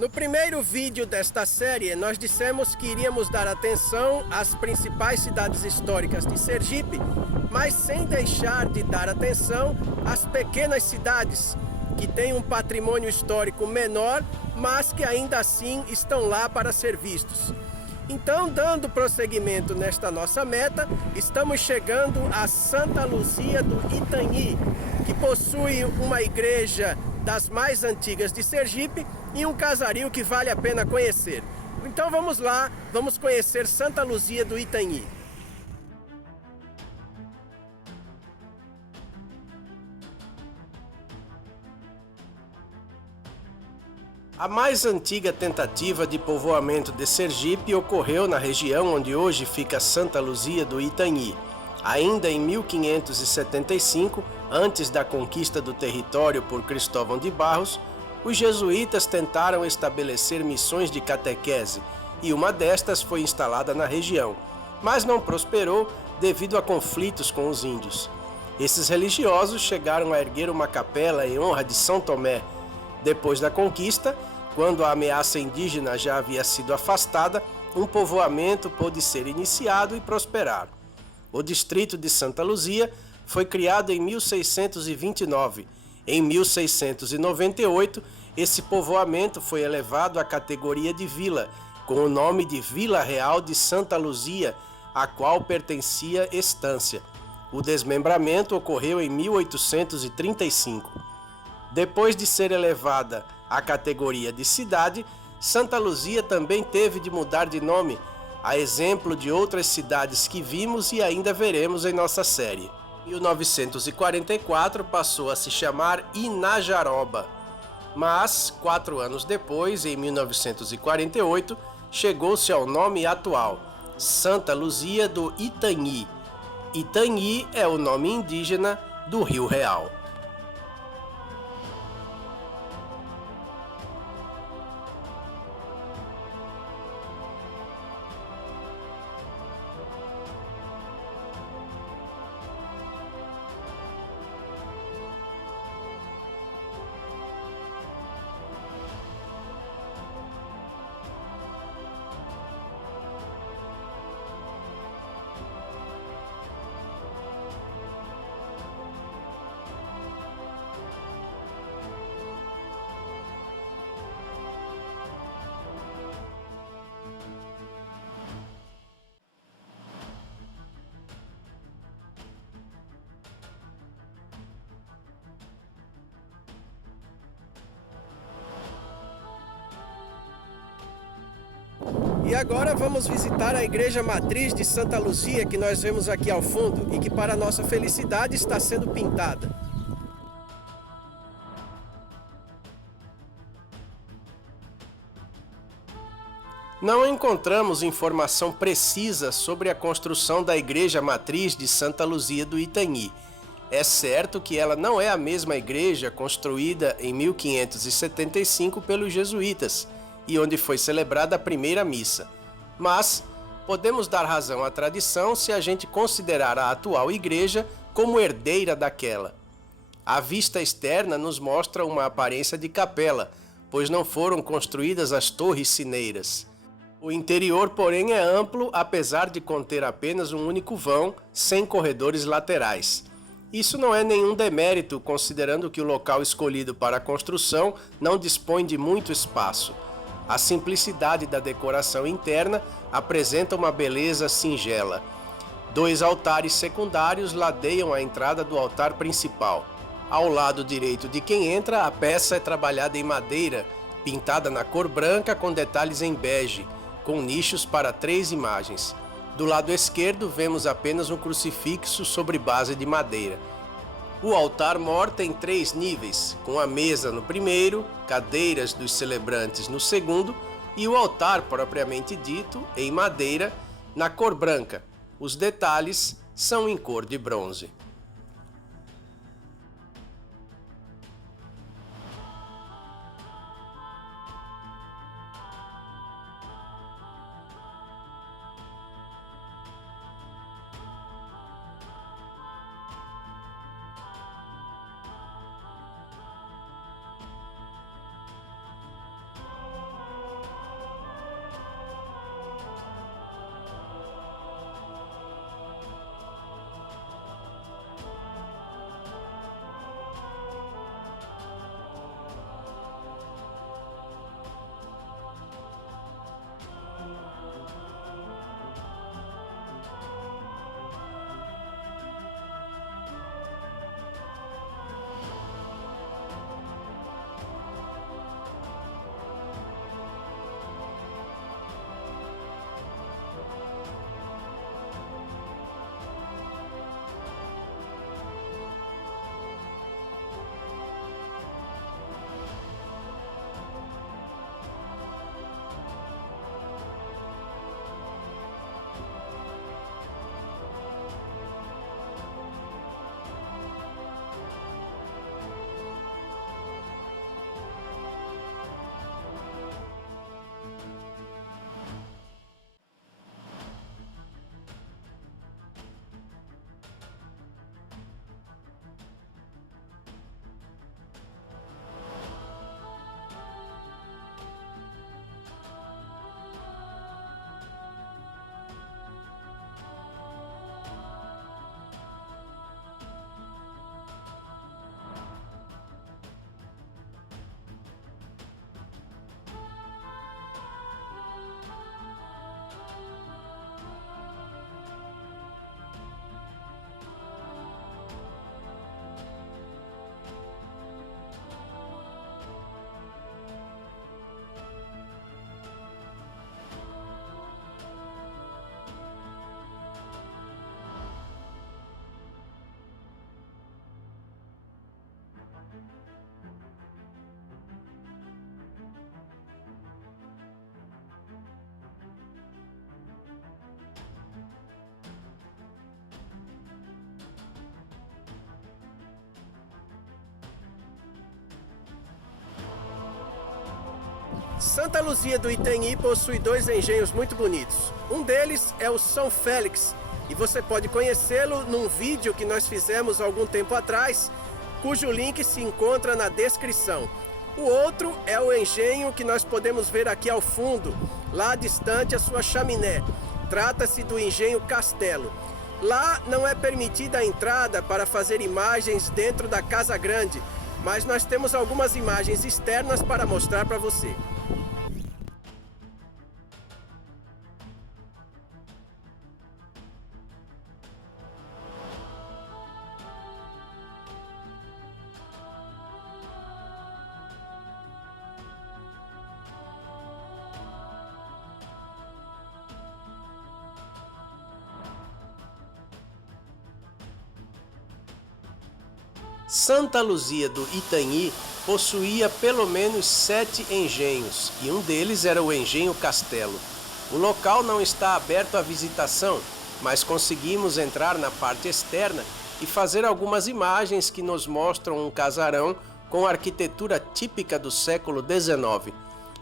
No primeiro vídeo desta série, nós dissemos que iríamos dar atenção às principais cidades históricas de Sergipe, mas sem deixar de dar atenção às pequenas cidades que têm um patrimônio histórico menor, mas que ainda assim estão lá para ser vistos. Então, dando prosseguimento nesta nossa meta, estamos chegando a Santa Luzia do Itanhi, que possui uma igreja das mais antigas de Sergipe e um casario que vale a pena conhecer. Então vamos lá, vamos conhecer Santa Luzia do Itanhi. A mais antiga tentativa de povoamento de Sergipe ocorreu na região onde hoje fica Santa Luzia do Itanhi. Ainda em 1575, antes da conquista do território por Cristóvão de Barros, os jesuítas tentaram estabelecer missões de catequese e uma destas foi instalada na região, mas não prosperou devido a conflitos com os índios. Esses religiosos chegaram a erguer uma capela em honra de São Tomé. Depois da conquista, quando a ameaça indígena já havia sido afastada, um povoamento pôde ser iniciado e prosperar. O distrito de Santa Luzia foi criado em 1629. Em 1698, esse povoamento foi elevado à categoria de vila, com o nome de Vila Real de Santa Luzia, a qual pertencia estância. O desmembramento ocorreu em 1835. Depois de ser elevada à categoria de cidade, Santa Luzia também teve de mudar de nome, a exemplo de outras cidades que vimos e ainda veremos em nossa série. Em 1944 passou a se chamar Inajaroba, mas 4 anos depois, em 1948, chegou-se ao nome atual, Santa Luzia do Itanhi. Itanhi é o nome indígena do Rio Real. E agora vamos visitar a igreja matriz de Santa Luzia, que nós vemos aqui ao fundo e que, para nossa felicidade, está sendo pintada. Não encontramos informação precisa sobre a construção da igreja matriz de Santa Luzia do Itanhi. É certo que ela não é a mesma igreja construída em 1575 pelos jesuítas, e onde foi celebrada a primeira missa. Mas podemos dar razão à tradição se a gente considerar a atual igreja como herdeira daquela. A vista externa nos mostra uma aparência de capela, pois não foram construídas as torres sineiras. O interior, porém, é amplo, apesar de conter apenas um único vão, sem corredores laterais. Isso não é nenhum demérito, considerando que o local escolhido para a construção não dispõe de muito espaço. A simplicidade da decoração interna apresenta uma beleza singela. 2 altares secundários ladeiam a entrada do altar principal. Ao lado direito de quem entra, a peça é trabalhada em madeira, pintada na cor branca com detalhes em bege, com nichos para 3 imagens. Do lado esquerdo, vemos apenas um crucifixo sobre base de madeira. O altar-mor tem 3 níveis, com a mesa no primeiro, cadeiras dos celebrantes no segundo e o altar propriamente dito, em madeira, na cor branca. Os detalhes são em cor de bronze. Santa Luzia do Itanhi possui dois engenhos muito bonitos. Um deles é o São Félix, e você pode conhecê-lo num vídeo que nós fizemos algum tempo atrás, cujo link se encontra na descrição. O outro é o engenho que nós podemos ver aqui ao fundo, lá distante a sua chaminé. Trata-se do engenho Castelo. Lá não é permitida a entrada para fazer imagens dentro da Casa Grande, mas nós temos algumas imagens externas para mostrar para você. Santa Luzia do Itanhi possuía pelo menos 7 engenhos, e um deles era o engenho Castelo. O local não está aberto à visitação, mas conseguimos entrar na parte externa e fazer algumas imagens que nos mostram um casarão com arquitetura típica do século XIX.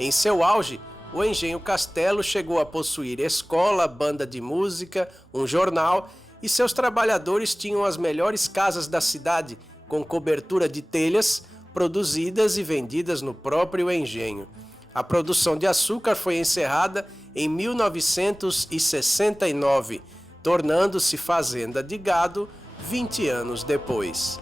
Em seu auge, o engenho Castelo chegou a possuir escola, banda de música, um jornal, e seus trabalhadores tinham as melhores casas da cidade, com cobertura de telhas, produzidas e vendidas no próprio engenho. A produção de açúcar foi encerrada em 1969, tornando-se fazenda de gado 20 anos depois.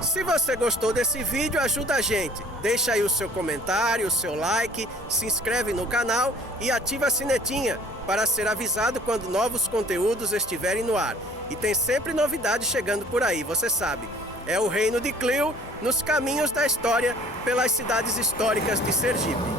Se você gostou desse vídeo, ajuda a gente. Deixa aí o seu comentário, o seu like, se inscreve no canal e ativa a sinetinha para ser avisado quando novos conteúdos estiverem no ar. E tem sempre novidade chegando por aí, você sabe. É o Reino de Clio nos caminhos da história pelas cidades históricas de Sergipe.